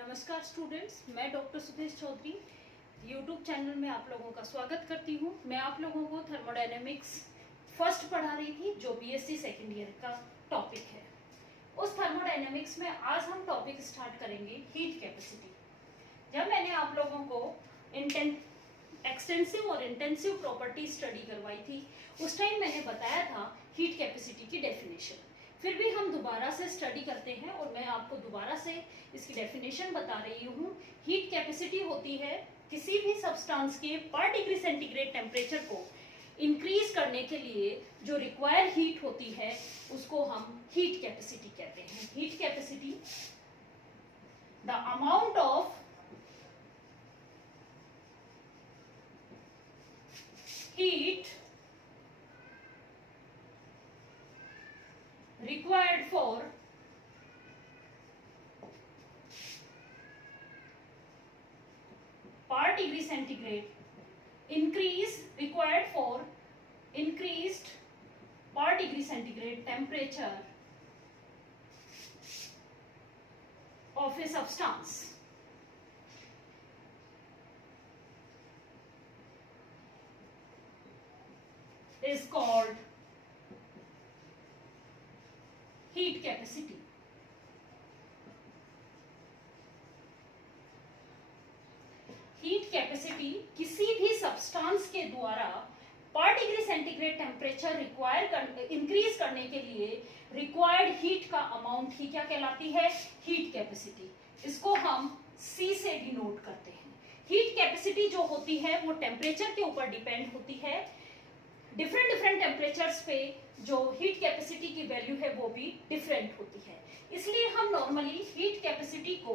नमस्कार स्टूडेंट्स, मैं doctor Sudesh Chaudhary YouTube channel में आप लोगों का स्वागत करती हूँ। मैं आप लोगों को थर्मोडायनेमिक्स फर्स्ट पढ़ा रही थी, जो बीएससी सेकेंड ईयर का टॉपिक है। उस थर्मोडायनेमिक्स में आज हम टॉपिक स्टार्ट करेंगे हीट कैपेसिटी। जब मैंने आप लोगों को एक्सटेंसिव और इंटेंसिव प्रॉपर्टी स्टडी करवाई थी, उस टाइम मैंने बताया था हीट कैपेसिटी की डेफिनेशन। फिर भी हम दोबारा से स्टडी करते हैं और मैं आपको दोबारा से इसकी डेफिनेशन बता रही हूँ। हीट कैपेसिटी होती है किसी भी सब्सटेंस के पर डिग्री सेंटीग्रेड टेम्परेचर को इंक्रीज करने के लिए जो रिक्वायर्ड हीट होती है, उसको हम हीट कैपेसिटी कहते हैं। Heat capacity the amount of heat required for per degree centigrade required for increased per degree centigrade temperature of a substance is called heat capacity. Heat capacity किसी भी substance के द्वारा पर डिग्री सेंटीग्रेड टेम्परेचर इंक्रीज करने के लिए required heat का amount ही क्या कहलाती है? Heat capacity. इसको हम C से डिनोट करते हैं। हीट कैपेसिटी जो होती है वो टेम्परेचर के ऊपर डिपेंड होती है। डिफरेंट टेम्परेचर्स पे जो हीट कैपेसिटी की वैल्यू है वो भी डिफरेंट होती है। इसलिए हम नॉर्मली हीट कैपेसिटी को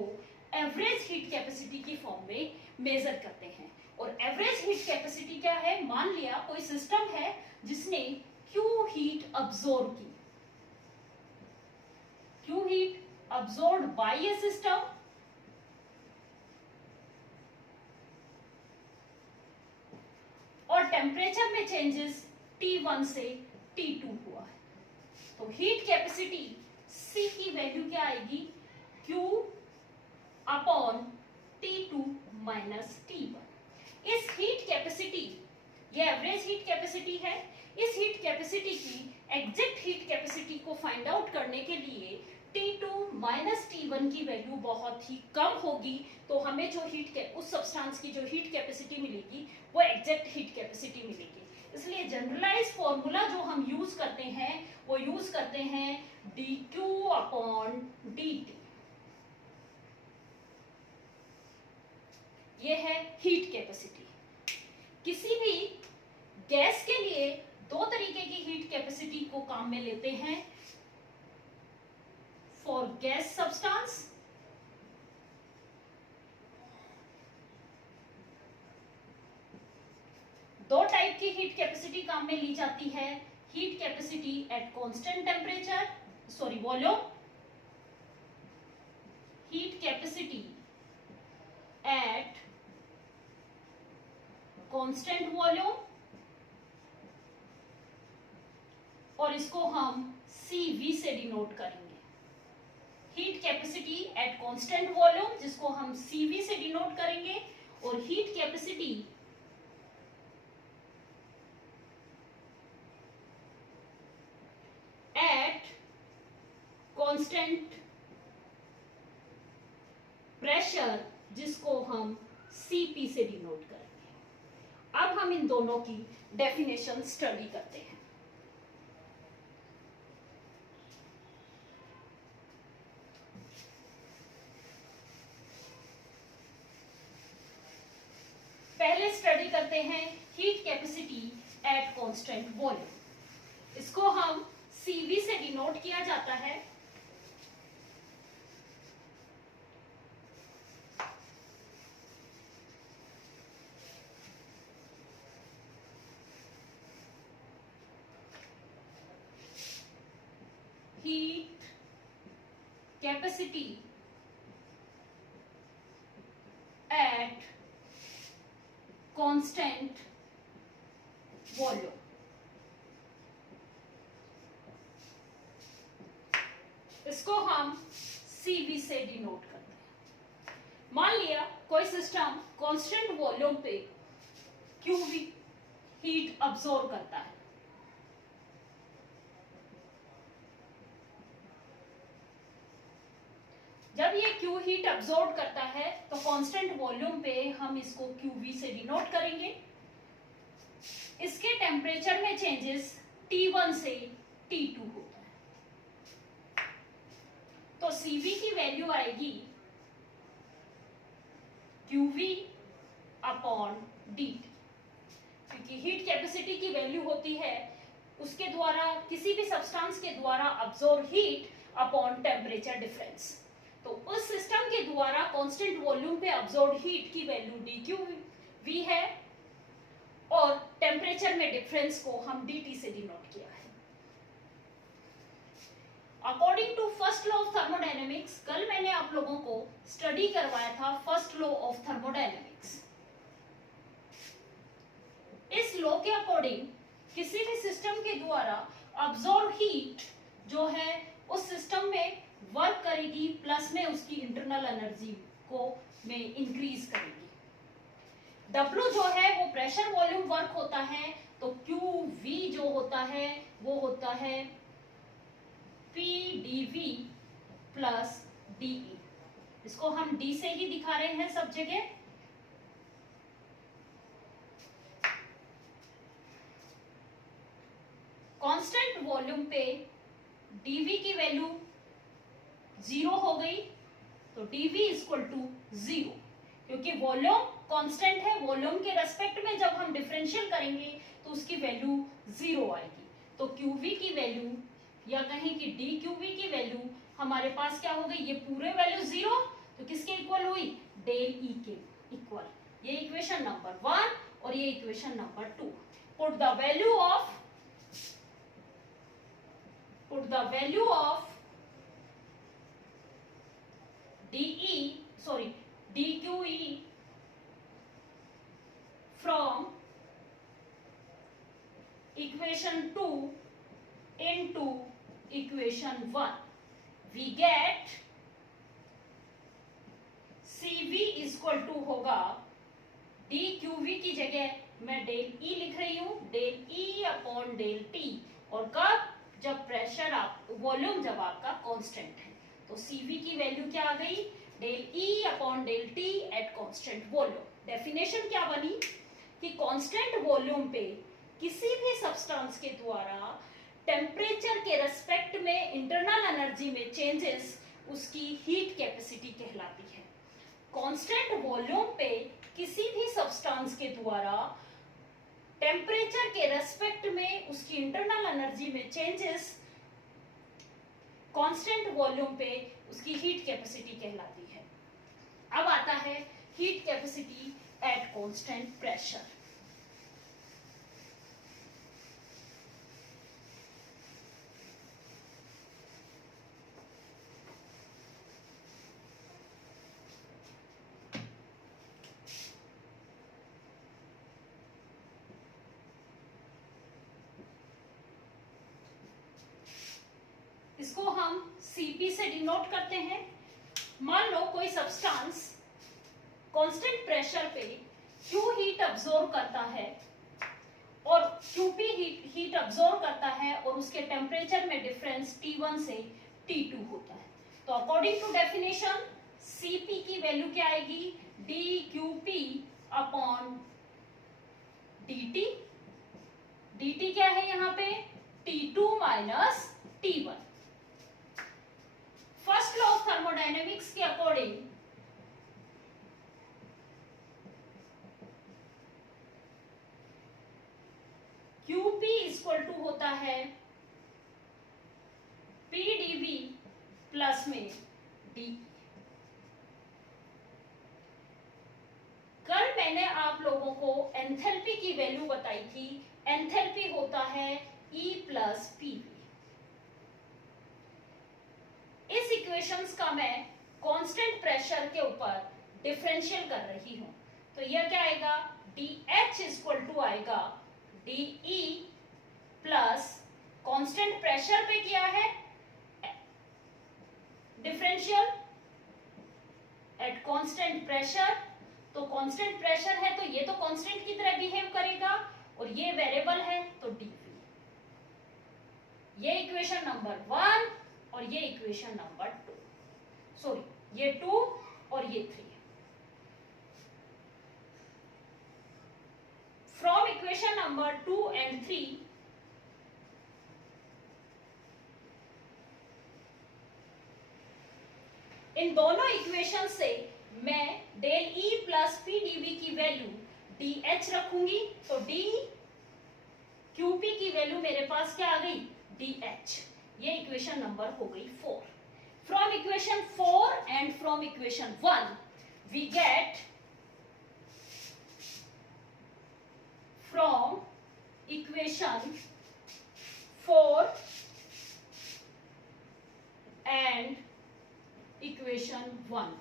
एवरेज हीट कैपेसिटी की फॉर्म में मेजर करते हैं। और एवरेज हीट कैपेसिटी क्या है? मान लिया कोई सिस्टम है जिसने Q हीट अब्सॉर्ब की, Q हीट अब्सॉर्ब्ड बाय ए सिस्टम और टेम्परेचर में चेंजेस T1 से T2 हुआ है, तो हीट कैपेसिटी C की वैल्यू क्या आएगी? Q upon T2 minus T1। इस हीट कैपेसिटी, ये एवरेज हीट कैपेसिटी है, इस हीट कैपेसिटी की एग्जैक्ट हीट कैपेसिटी को फाइंड आउट करने के लिए T2 माइनस T1 की वैल्यू बहुत ही कम होगी, तो हमें जो उस सब्सटेंस की जो हीट कैपेसिटी मिलेगी वो एग्जैक्ट हीट कैपेसिटी मिलेगी। इसलिए जनरलाइज फॉर्मूला जो हम यूज करते हैं वो यूज करते हैं dQ अपॉन dt। ये है हीट कैपेसिटी। किसी भी गैस के लिए दो तरीके की हीट कैपेसिटी को काम में लेते हैं। फॉर गैस सब्सटेंस दो टाइप की हीट कैपेसिटी काम में ली जाती है। Heat capacity eight constant temperature, sorry volume, heat capacity eight constant volume, और इसको हम CV से डिनोट करेंगे। Heat capacity eight constant volume जिसको हम CV से डिनोट करेंगे, और heat capacity eight constant pressure जिसको हम CP से डिनोट करेंगे। अब हम इन दोनों की डेफिनेशन स्टडी करते हैं। पहले स्टडी करते हैं heat capacity eight constant volume. इसको हम CV से डिनोट किया जाता है। Heat capacity eight constant volume. इसको हम CV से डिनोट करते हैं। कोई सिस्टम कांस्टेंट वॉल्यूम पे क्यूवी हीट अब्सॉर्ब करता है, जब ये क्यू हीट अब्सॉर्ब करता है तो कांस्टेंट वॉल्यूम पे हम इसको क्यूवी से डिनोट करेंगे। इसके टेम्परेचर में चेंजेस T1 से T2 होता है, तो CV की वैल्यू आएगी QV अपॉन DT, क्योंकि हीट कैपेसिटी की वैल्यू होती है उसके द्वारा किसी भी सब्सटेंस के द्वारा absorb heat upon temperature difference. तो उस सिस्टम के द्वारा कांस्टेंट वॉल्यूम पे अब्सॉर्ब हीट की वैल्यू dQV है और टेम्परेचर में डिफरेंस को हम dt से डिनोट किया है। According to first law of thermodynamics, कल मैंने आप लोगों को स्टडी करवाया था फर्स्ट लॉ ऑफ थर्मोडायनेमिक्स। इस लॉ के अकॉर्डिंग किसी भी सिस्टम के द्वारा अब्सॉर्ब हीट जो है उस सिस्टम में वर्क करेगी, प्लस में उसकी इंटरनल एनर्जी को में इंक्रीज करेगी। W जो है वो प्रेशर वॉल्यूम वर्क होता है, तो QV जो होता है वो होता है PdV प्लस DE। इसको हम D से ही दिखा रहे हैं सब जगह। कांस्टेंट वॉल्यूम पे dV की वैल्यू 0 हो गई, तो dV इक्वल टू 0, क्योंकि वॉल्यूम कांस्टेंट है, वॉल्यूम के रेस्पेक्ट में जब हम डिफरेंशियल करेंगे तो उसकी वैल्यू 0 आएगी। तो QV की वैल्यू या कहें कि dQV की वैल्यू हमारे पास क्या हो गई, ये पूरे वैल्यू 0, तो किसके इक्वल हुई, डेल E के इक्वल। ये इक्वेशन नंबर 1 और ये equation number 2। Put the value of dQE from equation 2 into equation 1, we get CV equal to होगा dQV की जगह मैं डेल E लिख रही हूं, del E upon del T, और कब, जब प्रेशर वॉल्यूम जब आपका कांस्टेंट है, तो CV की वैल्यू क्या आ गई, del E upon del T at constant volume. Definition क्या बनी कि कांस्टेंट वॉल्यूम पे किसी भी सब्सटेंस के द्वारा टेम्परेचर के रेस्पेक्ट में इंटरनल एनर्जी में चेंजेस उसकी हीट कैपेसिटी कहलाती है। कांस्टेंट वॉल्यूम पे किसी भी सब्सटेंस के द्वारा टेम्परेचर के रेस्पेक्ट में उसकी इंटरनल एनर्जी में चेंजेस कांस्टेंट वॉल्यूम पे उसकी हीट कैपेसिटी कहलाती है। अब आता है heat capacity eight constant pressure. इसको हम Cp से डिनोट करते हैं। मान लो कोई सब्सटेंस कांस्टेंट प्रेशर पे Q हीट अब्सॉर्ब करता है और Qp हीट अब्सॉर्ब करता है और उसके टेम्परेचर में डिफरेंस T1 से T2 होता है। तो अकॉर्डिंग टू डेफिनेशन Cp की वैल्यू क्या आएगी, dQp अपॉन dt। dt क्या है यहाँ पे, T2 minus T1। First law of thermodynamics के अकॉर्डिंग QP इक्वल टू होता है PdV प्लस में D। कल मैंने आप लोगों को एंथैल्पी की वैल्यू बताई थी, एंथैल्पी होता है E प्लस PV। इस इक्वेशंस का मैं कांस्टेंट प्रेशर के ऊपर डिफरेंशियल कर रही हूं, तो यह क्या आएगा, dH इक्वल टू आएगा dE प्लस कांस्टेंट प्रेशर पे क्या है, डिफरेंशियल एट कांस्टेंट प्रेशर तो कांस्टेंट प्रेशर है तो ये तो कांस्टेंट की तरह बिहेव करेगा, और ये वेरिएबल है तो dV। ये इक्वेशन नंबर 1 और ये इक्वेशन नंबर 2, सॉरी ये 2 और ये 3। फ्रॉम इक्वेशन नंबर 2 and 3 इन दोनों इक्वेशन से मैं del E plus P dV की वैल्यू DH रखूंगी, तो डी QP की वैल्यू मेरे पास क्या आ गई, DH। ये इक्वेशन नंबर हो गई 4। From equation 4 and from equation 1 we get, from equation 4 and equation 1,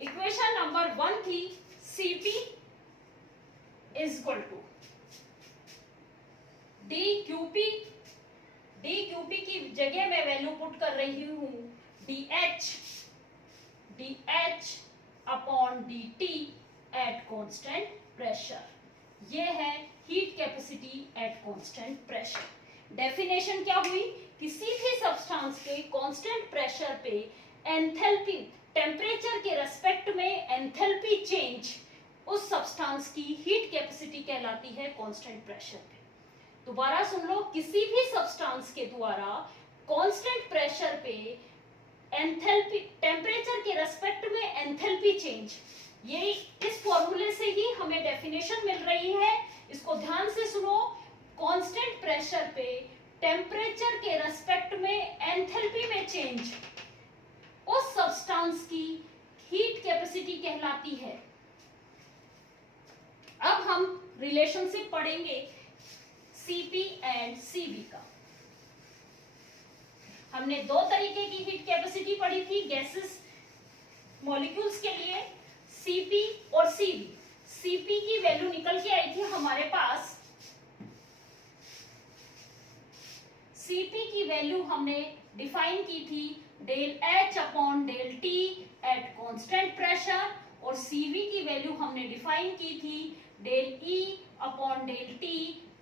equation number 1 थी Cp is equal to DQP की जगह मैं वैल्यू पुट कर रही हूं DH upon DT at constant pressure. ये है heat capacity eight constant pressure. Definition क्या हुई, किसी भी सब्सटेंस के कांस्टेंट प्रेशर पे एंथैल्पी, टेम्परेचर के रेस्पेक्ट में एंथैल्पी चेंज उस सब्सटेंस की हीट कैपेसिटी कहलाती है कांस्टेंट प्रेशर पे। दोबारा सुन लो, किसी भी सब्सटेंस के द्वारा कांस्टेंट प्रेशर पे एंथैल्पी, टेम्परेचर के रेस्पेक्ट में एंथैल्पी चेंज, ये इस फॉर्मूले से ही हमें डेफिनेशन मिल रही है। इसको ध्यान से सुनो, कांस्टेंट प्रेशर पे टेम्परेचर के रेस्पेक्ट में एंथैल्पी में चेंज उस सब्सटेंस की हीट कैपेसिटी कहलाती है। अब हम रिलेशनशिप पढ़ेंगे Cp एंड Cv का। हमने दो तरीके की हीट कैपेसिटी पढ़ी थी गैसेस मॉलिक्यूल्स के लिए, Cp और Cv। Cp की वैल्यू निकल के आई थी हमारे पास, Cp की वैल्यू हमने डिफाइन की थी del H upon del T at constant pressure, और Cv की वैल्यू हमने डिफाइन की थी del E upon del T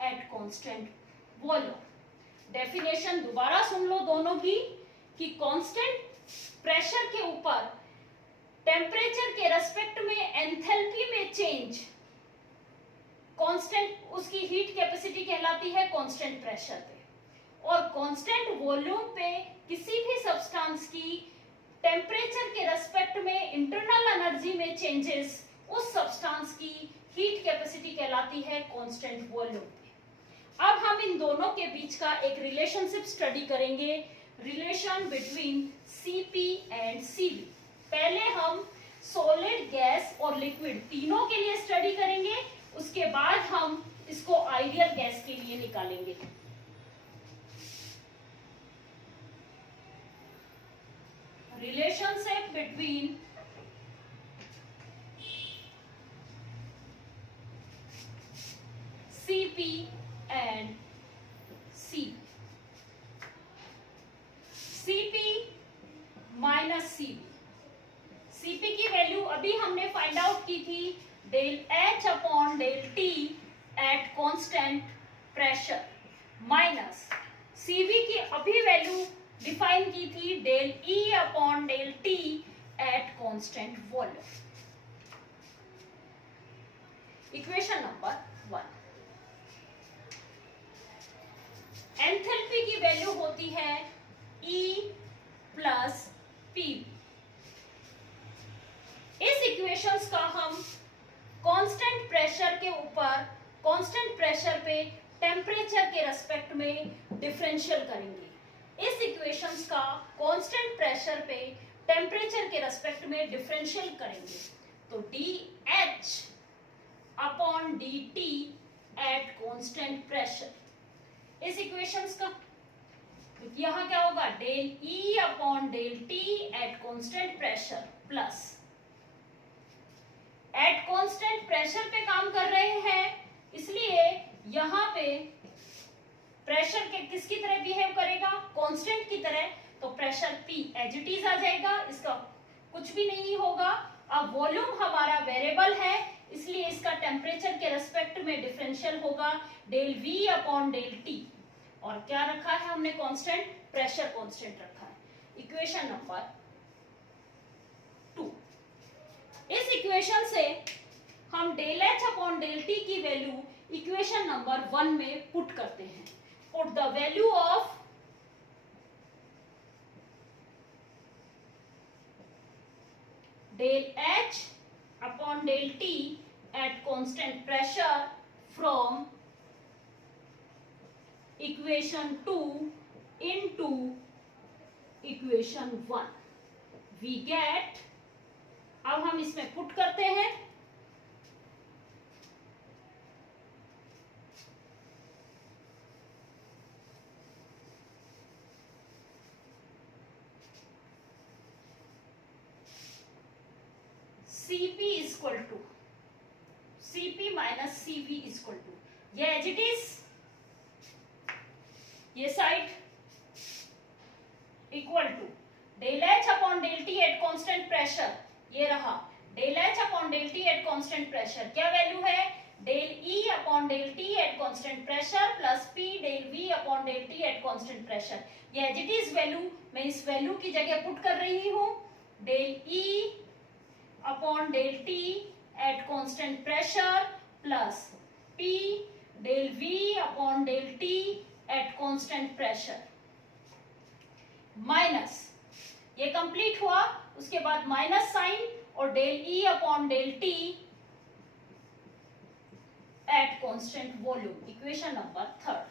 at constant volume. Definition दोबारा सुन लो दोनों की, कि कांस्टेंट प्रेशर के ऊपर टेम्परेचर के रेस्पेक्ट में एंथैल्पी में चेंज कांस्टेंट, उसकी हीट कैपेसिटी कहलाती है कांस्टेंट प्रेशर पे, और कांस्टेंट वॉल्यूम पे किसी भी सब्सटेंस की टेम्परेचर के रेस्पेक्ट में इंटरनल एनर्जी में चेंजेस उस सब्सटेंस की हीट कैपेसिटी कहलाती है कांस्टेंट वॉल्यूम पे। अब हम इन दोनों के बीच का एक रिलेशनशिप स्टडी करेंगे, relation between Cp and Cv। पहले हम सॉलिड, गैस और लिक्विड तीनों के लिए स्टडी करेंगे, उसके बाद हम इसको आइडियल गैस के लिए निकालेंगे। Relationship between Cp and Cv। Cp minus Cv, Cp की वैल्यू अभी हमने फाइंड आउट की थी del H upon del T at constant pressure, minus Cv की अभी वैल्यू डिफाइन की थी del E upon del T at constant volume. Equation number 1, enthalpy की वैल्यू होती है E प्लस P। इस इक्वेशंस का हम कांस्टेंट प्रेशर के ऊपर, कांस्टेंट प्रेशर पे टेम्परेचर के रेस्पेक्ट में डिफरेंशियल करेंगे। इस इक्वेशंस का कांस्टेंट प्रेशर पे टेम्परेचर के रेस्पेक्ट में डिफरेंशियल करेंगे, तो DH upon DT at constant pressure. इस इक्वेशंस का यहां क्या होगा, del E upon del T at constant pressure plus, at constant pressure पे काम कर रहे हैं इसलिए यहां पे प्रेशर के किसकी तरह बिहेव करेगा, कांस्टेंट की तरह, तो pressure P as it is आ जाएगा, इसका कुछ भी नहीं होगा। अब वॉल्यूम हमारा वेरिएबल है, इसलिए इसका टेम्परेचर के रेस्पेक्ट में डिफरेंशियल होगा del V upon del T. और क्या रखा है हमने कांस्टेंट, प्रेशर कांस्टेंट रखा है। Equation number 2। इस इक्वेशन से हम del H upon del T की वैल्यू इक्वेशन नंबर 1 में पुट करते हैं। Put the value of del H upon del T at constant pressure from equation 2 into equation 1 we get, अब हम इसमें पुट करते हैं Cp equal to Cp minus Cv equal to, ये as it is, ये side equal to del H upon del T at constant pressure, ये रहा del H upon del T at constant pressure, क्या value है del E upon del T at constant pressure plus P del V upon del T at constant pressure. ये as it is value मैं इस value की जगह put कर रही हूं, del E upon del T at constant pressure plus P del V upon del T at constant pressure minus, ये complete हुआ, उसके बाद माइनस साइन और del E upon del T at constant volume. Equation number 3।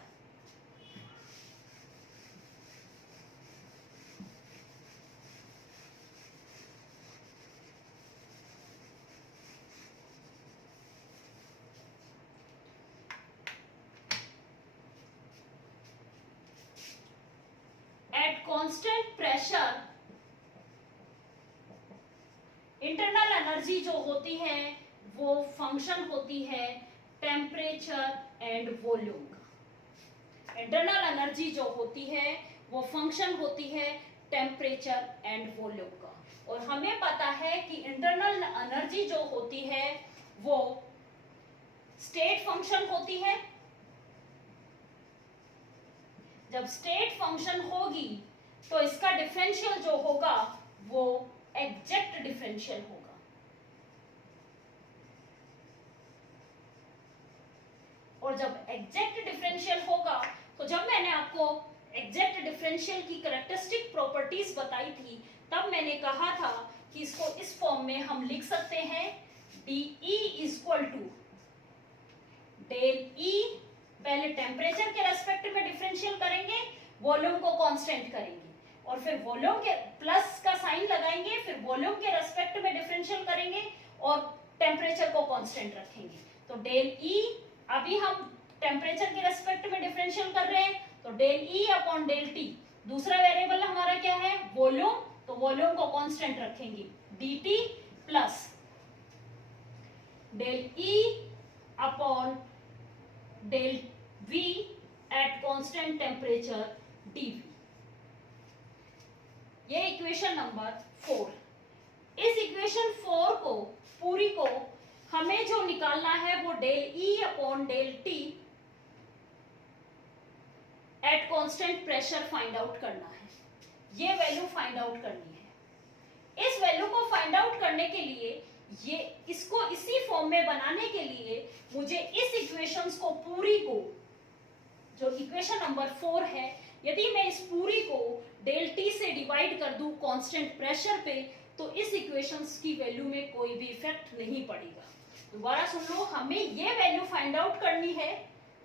Constant pressure internal energy जो होती है वो function होती है टेम्परेचर एंड वॉल्यूम का। इंटरनल एनर्जी जो होती है वो फंक्शन होती है टेम्परेचर एंड वॉल्यूम का। और हमें पता है कि इंटरनल एनर्जी जो होती है वो स्टेट फंक्शन होती है। जब स्टेट फंक्शन होगी तो इसका डिफरेंशियल जो होगा वो एग्जैक्ट डिफरेंशियल होगा। और जब एग्जैक्ट डिफरेंशियल होगा तो जब मैंने आपको एग्जैक्ट डिफरेंशियल की कैरेक्टरिस्टिक प्रॉपर्टीज बताई थी तब मैंने कहा था कि इसको इस फॉर्म में हम लिख सकते हैं dE equal to del E, पहले टेम्परेचर के रेस्पेक्ट में डिफरेंशियल करेंगे, वॉल्यूम को कांस्टेंट करेंगे और फिर वॉल्यूम के प्लस का साइन लगाएंगे, फिर वॉल्यूम के रेस्पेक्ट में डिफरेंशियल करेंगे और टेम्परेचर को कांस्टेंट रखेंगे। तो डेल ई, अभी हम टेम्परेचर के रेस्पेक्ट में डिफरेंशियल कर रहे हैं तो del E upon del T, दूसरा वेरिएबल हमारा क्या है वॉल्यूम, तो वॉल्यूम को कांस्टेंट रखेंगे dt plus del E upon del V at constant temperature dV। ये इक्वेशन नंबर 4। इस इक्वेशन 4 को पूरी को हमें जो निकालना है वो del E upon del T at constant pressure find out करना है। ये वैल्यू फाइंड आउट करनी है। इस वैल्यू को फाइंड आउट करने के लिए ये इसको इसी फॉर्म में बनाने के लिए मुझे इस इक्वेशंस को पूरी को, जो इक्वेशन नंबर 4 है, यदि मैं इस पूरी को डेल टी से डिवाइड कर दूं कांस्टेंट प्रेशर पे तो इस इक्वेशंस की वैल्यू में कोई भी इफेक्ट नहीं पड़ेगा। दोबारा सुन लो, हमें ये वैल्यू फाइंड आउट करनी है।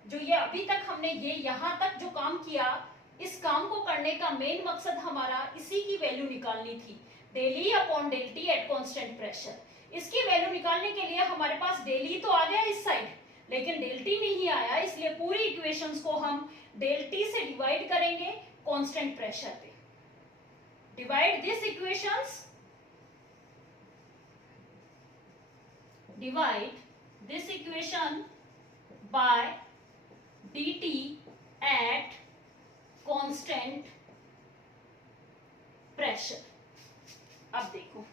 जो ये अभी तक हमने ये यहां तक जो काम किया, इस काम को करने का मेन मकसद हमारा इसी की वैल्यू निकालनी थी, del E upon del T at constant pressure. इसकी वैल्यू निकालने के लिए हमारे पास डेल ई तो आ गया इस साइड, लेकिन डेल टी नहीं आया, इसलिए पूरी इक्वेशंस को हम डेल टी से डिवाइड करेंगे कांस्टेंट प्रेशर पे। Divide this equations, divide this equation by dt at constant pressure। अब देखो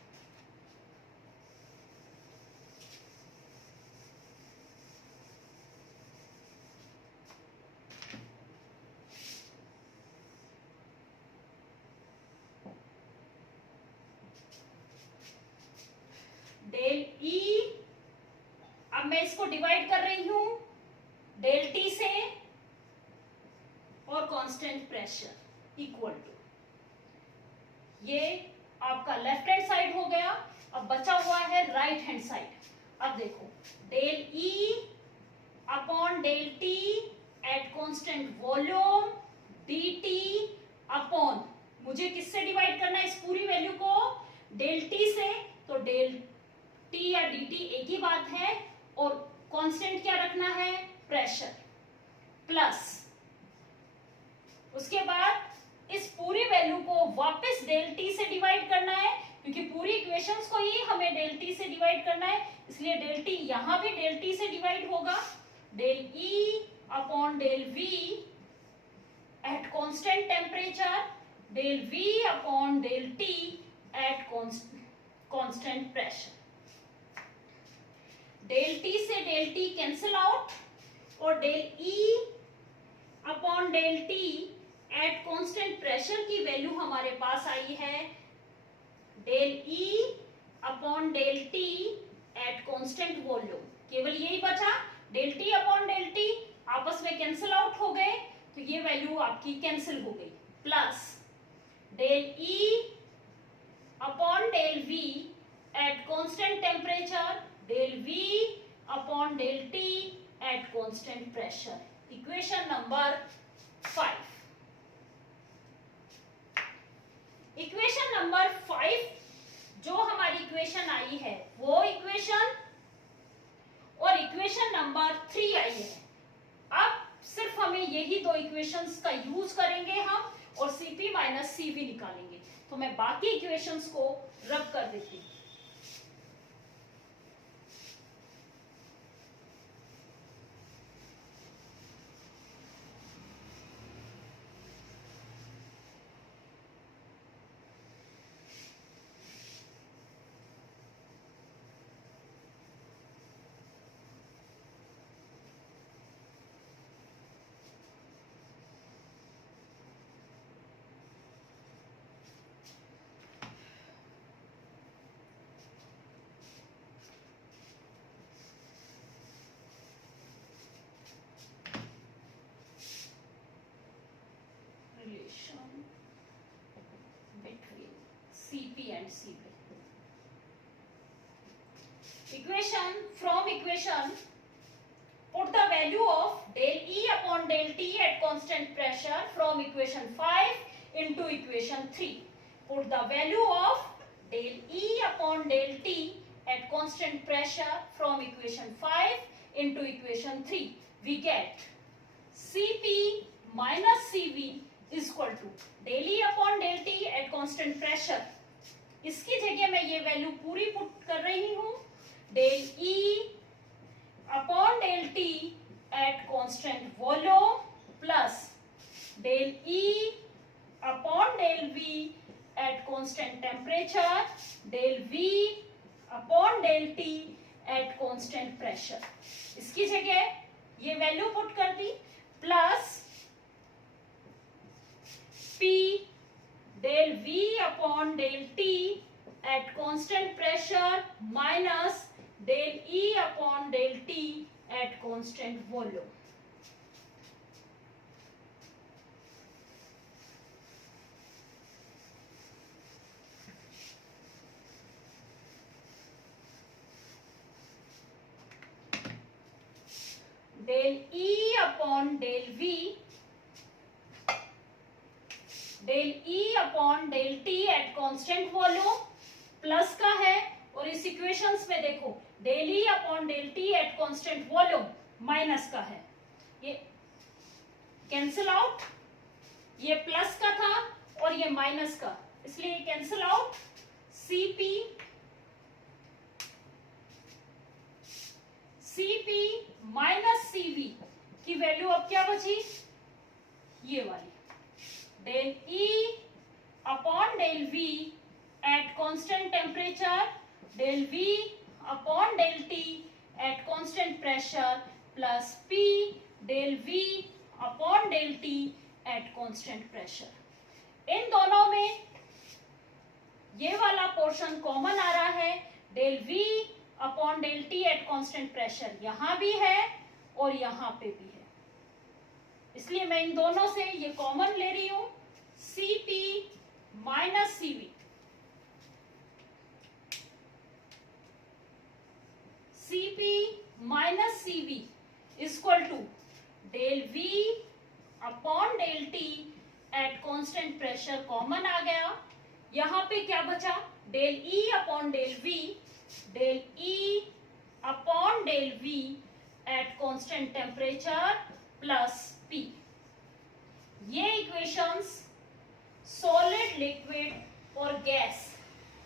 मैं इसको डिवाइड कर रही हूं डेल टी से और कांस्टेंट प्रेशर इक्वल टू, ये आपका लेफ्ट हैंड साइड हो गया। अब बचा हुआ है राइट हैंड साइड। अब देखो del E upon del T at constant volume d T upon, मुझे किससे डिवाइड करना है इस पूरी वैल्यू को, डेल टी से, तो डेल टी या डी टी एक ही बात है, और कांस्टेंट क्या रखना है, प्रेशर, प्लस उसके बाद इस पूरी वैल्यू को वापस डेल टी से डिवाइड करना है, क्योंकि पूरी इक्वेशंस को ही हमें डेल टी से डिवाइड करना है, इसलिए डेल टी यहां भी डेल टी से डिवाइड होगा। Del E upon del V at constant temperature, del V upon del T at constant pressure. Del T से डेल टी कैंसिल आउट, और del E upon del T at constant pressure की value हमारे पास आई है del E upon del T at constant volume. केवल यही बचा, del T upon del T आपस में कैंसिल आउट हो गए, तो ये वैल्यू आपकी कैंसिल हो गई, plus del E upon del V at constant temperature, del V upon del T at constant pressure. Equation number 5। Equation number 5 जो हमारी इक्वेशन आई है वो इक्वेशन, और इक्वेशन नंबर 3 आई है। अब सिर्फ हमें यही दो इक्वेशंस का यूज करेंगे हम, और Cp माइनस Cv निकालेंगे। तो मैं बाकी इक्वेशंस को रब कर देती हूँ। Cp and Cv. Equation, from equation, put the value of del E upon del T at constant pressure from equation 5 into equation 3. Put the value of del E upon del T at constant pressure from equation 5 into equation 3. We get Cp minus Cv is equal to del E upon del T at constant pressure. इसकी जगह मैं ये value पूरी put कर रही हूं, del E upon del T at constant volume plus del E upon del V at constant temperature, del V upon del T at constant pressure. इसकी जगह ये वैल्यू पुट कर दी, plus P del V upon del T at constant pressure minus del E upon del T at constant volume. Del E upon del V, del E upon del T at constant volume plus का है, और इस equations में देखो del E upon del T at constant volume minus का है, ये cancel out, ये प्लस का था और ये माइनस का, इसलिए cancel out. Cp minus Cv की वैल्यू अब क्या बची, ये वाली, del E upon del V at constant temperature, del V upon del T at constant pressure plus P del V upon del T at constant pressure. इन दोनों में ये वाला पोर्शन कॉमन आ रहा है, del V upon del T at constant pressure यहां भी है और यहां पे भी है, इसलिए मैं इन दोनों से ये कॉमन ले रही हूं, Cp minus Cv, Cp minus Cv equal to del V upon del T at constant pressure common आ गया, यहां पे क्या बचा, del E upon del V, del E upon del V at constant temperature plus P। ये equations solid, liquid और gas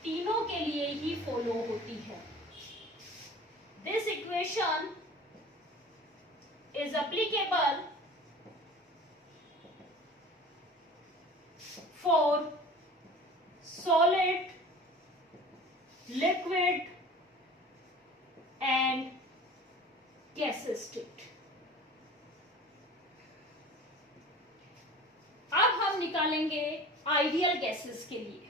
तीनों के लिए ही फॉलो होती है। This equation is applicable for solid, liquid and gaseous state। अब हम निकालेंगे आइडियल गैसेस के लिए।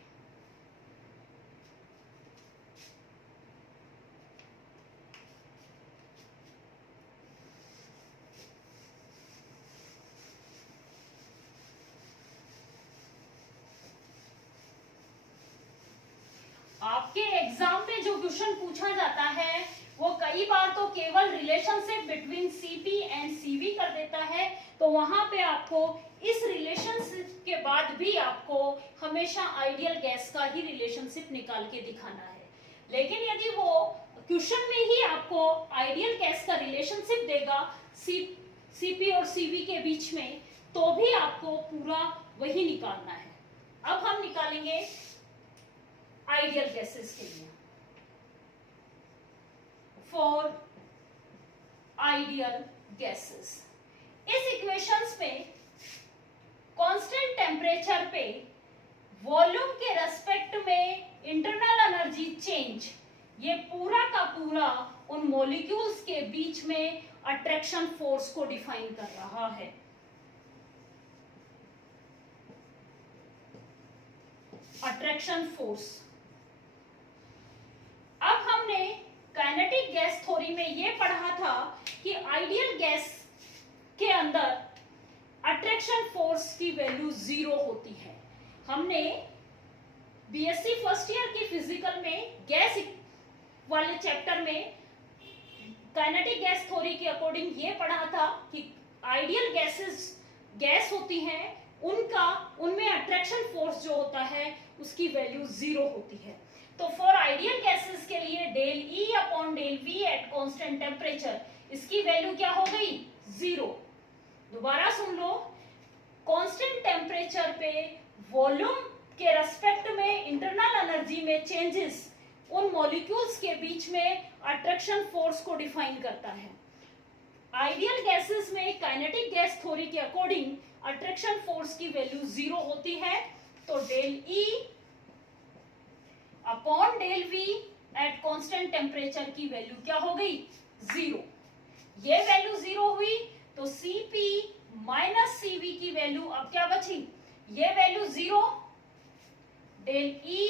आपके एग्जाम में जो क्वेश्चन पूछा जाता है वो कई बार तो केवल relationship between Cp and Cv कर देता है, तो वहां पे आपको इस रिलेशनशिप के बाद भी आपको हमेशा आइडियल गैस का ही रिलेशनशिप निकाल के दिखाना है। लेकिन यदि वो क्वेश्चन में ही आपको आइडियल गैस का रिलेशनशिप देगा Cp और Cv के बीच में, तो भी आपको पूरा वही निकालना है। अब हम निकालेंगे आइडियल गैसेस के लिए। फॉर आइडियल गैसेस, इस इक्वेशंस में कांस्टेंट टेम्परेचर पे वॉल्यूम के रेस्पेक्ट में इंटरनल एनर्जी चेंज, ये पूरा का पूरा उन मॉलिक्यूल्स के बीच में अट्रैक्शन फोर्स को डिफाइन कर रहा है। Attraction force. अब हमने काइनेटिक गैस थ्योरी में ये पढ़ा था कि आइडियल गैस के अंदर अट्रैक्शन फोर्स की वैल्यू 0 होती है। हमने बीएससी फर्स्ट ईयर की फिजिकल में गैस वाले चैप्टर में काइनेटिक गैस थ्योरी के अकॉर्डिंग ये पढ़ा था कि आइडियल गैसेस गैस होती हैं, उनमें अट्रैक्शन फोर्स जो होता है उसकी वैल्यू 0 होती है। तो फॉर आइडियल गैसेस के लिए del E upon del V at constant temperature, इसकी वैल्यू क्या हो गई, 0। दोबारा सुन लो, कांस्टेंट टेम्परेचर पे वॉल्यूम के रेस्पेक्ट में इंटरनल एनर्जी में चेंजेस उन मॉलिक्यूल्स के बीच में अट्रैक्शन फोर्स को डिफाइन करता है। आइडियल गैसेस में काइनेटिक गैस थ्योरी के अकॉर्डिंग अट्रैक्शन फोर्स की वैल्यू 0 होती है, तो del E upon del V at constant temperature की वैल्यू क्या हो गई, 0। ये वैल्यू 0 हुई तो Cp माइनस Cv की वैल्यू अब क्या बची, ये value 0, del E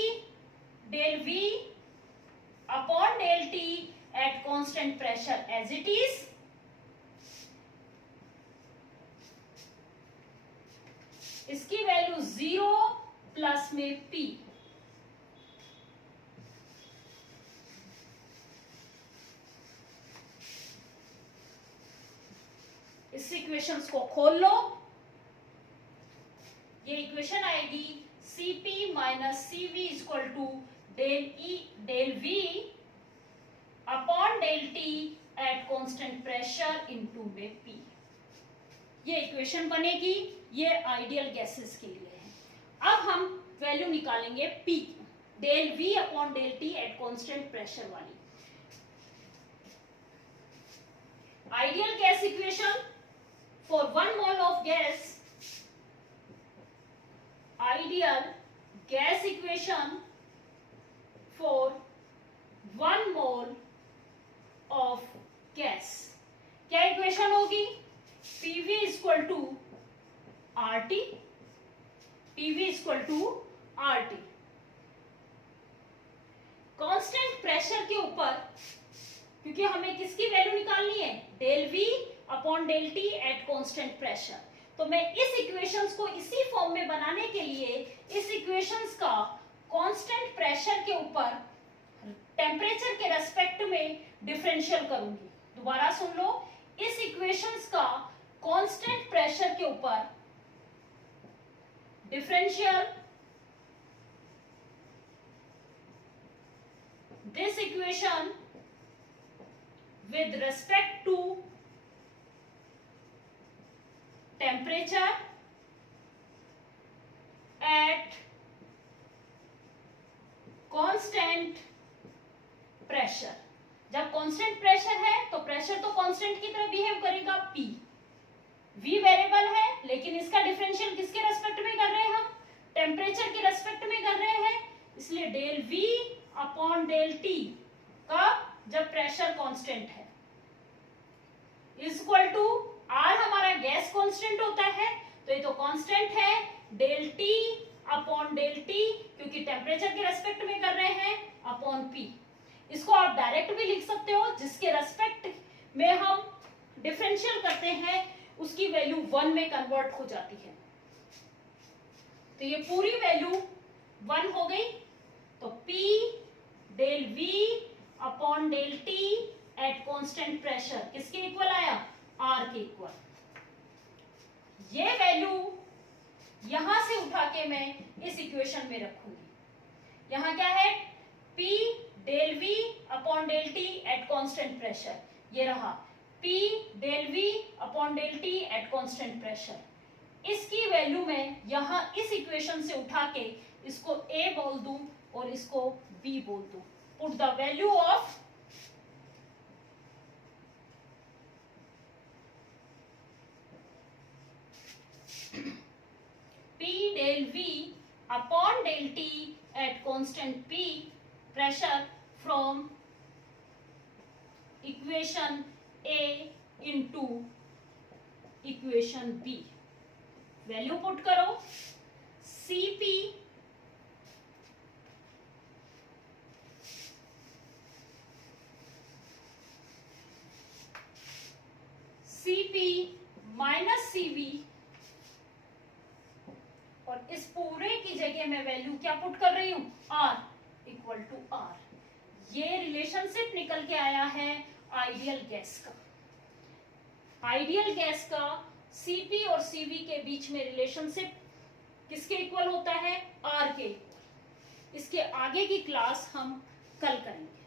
del V upon del T at constant pressure as it is, इसकी वैल्यू 0 प्लस में P। इस इक्वेशंस को खोल लो, ये इक्वेशन आएगी Cp minus Cv equal to del E del V upon del T at constant pressure into में P। ये इक्वेशन बनेगी, ये आइडियल गैसेस के लिए है। अब हम वैल्यू निकालेंगे P, del V upon del T at constant pressure वाली। Ideal gas equation for 1 mole of gas, ideal gas equation for 1 mole of gas, क्या इक्वेशन होगी, PV equal to RT, PV equal to RT। Constant pressure के ऊपर क्योंकि हमें किसकी value निकालनी है, del V upon del T at constant pressure. तो मैं इस इक्वेशंस को इसी फॉर्म में बनाने के लिए इस इक्वेशंस का कांस्टेंट प्रेशर के ऊपर टेम्परेचर के रेस्पेक्ट में डिफरेंशियल करूंगी। दोबारा सुन लो, इस इक्वेशंस का कांस्टेंट प्रेशर के ऊपर differential this equation with respect to temperature at constant pressure। जब कांस्टेंट प्रेशर है तो प्रेशर तो कांस्टेंट की तरह बिहेव करेगा, P V वेरिएबल है, लेकिन इसका डिफरेंशियल किसके रेस्पेक्ट में कर रहे हैं हम, टेम्परेचर के रेस्पेक्ट में कर रहे हैं, इसलिए del V upon del T का जब प्रेशर कांस्टेंट है इज इक्वल टू आर, हमारा गैस कांस्टेंट होता है, तो ये तो कांस्टेंट है, del T upon del T, क्योंकि टेम्परेचर के रेस्पेक्ट में कर रहे हैं, अपॉन पी। इसको आप डायरेक्ट भी लिख सकते हो, जिसके रेस्पेक्ट में हम डिफरेंशियल करते हैं उसकी वैल्यू 1 में कन्वर्ट हो जाती है। तो ये पूरी वैल्यू 1 हो गई, तो P del V upon del T at constant pressure किसके इक्वल आया, R के इक्वल। ये वैल्यू यहां से उठा के मैं इस इक्वेशन में रखूंगी। यहां क्या है, P del V upon del T at constant pressure, ये रहा P del V upon del T at constant pressure. इसकी वैल्यू मैं यहां इस इक्वेशन से उठा के इसको A बोल दूं और इसको B बोल दूं। Put the value of P del V upon del T at constant P pressure from equation A into equation B। Value put करो, Cp माइनस Cv, और इस पूरे की जगह मैं वैल्यू क्या पुट कर रही हूं, R इक्वल टू R। ये रिलेशनशिप निकल के आया है आइडियल गैस का। आइडियल गैस का Cp और Cv के बीच में रिलेशनशिप किसके इक्वल होता है, R के इक्वल। इसके आगे की क्लास हम कल करेंगे।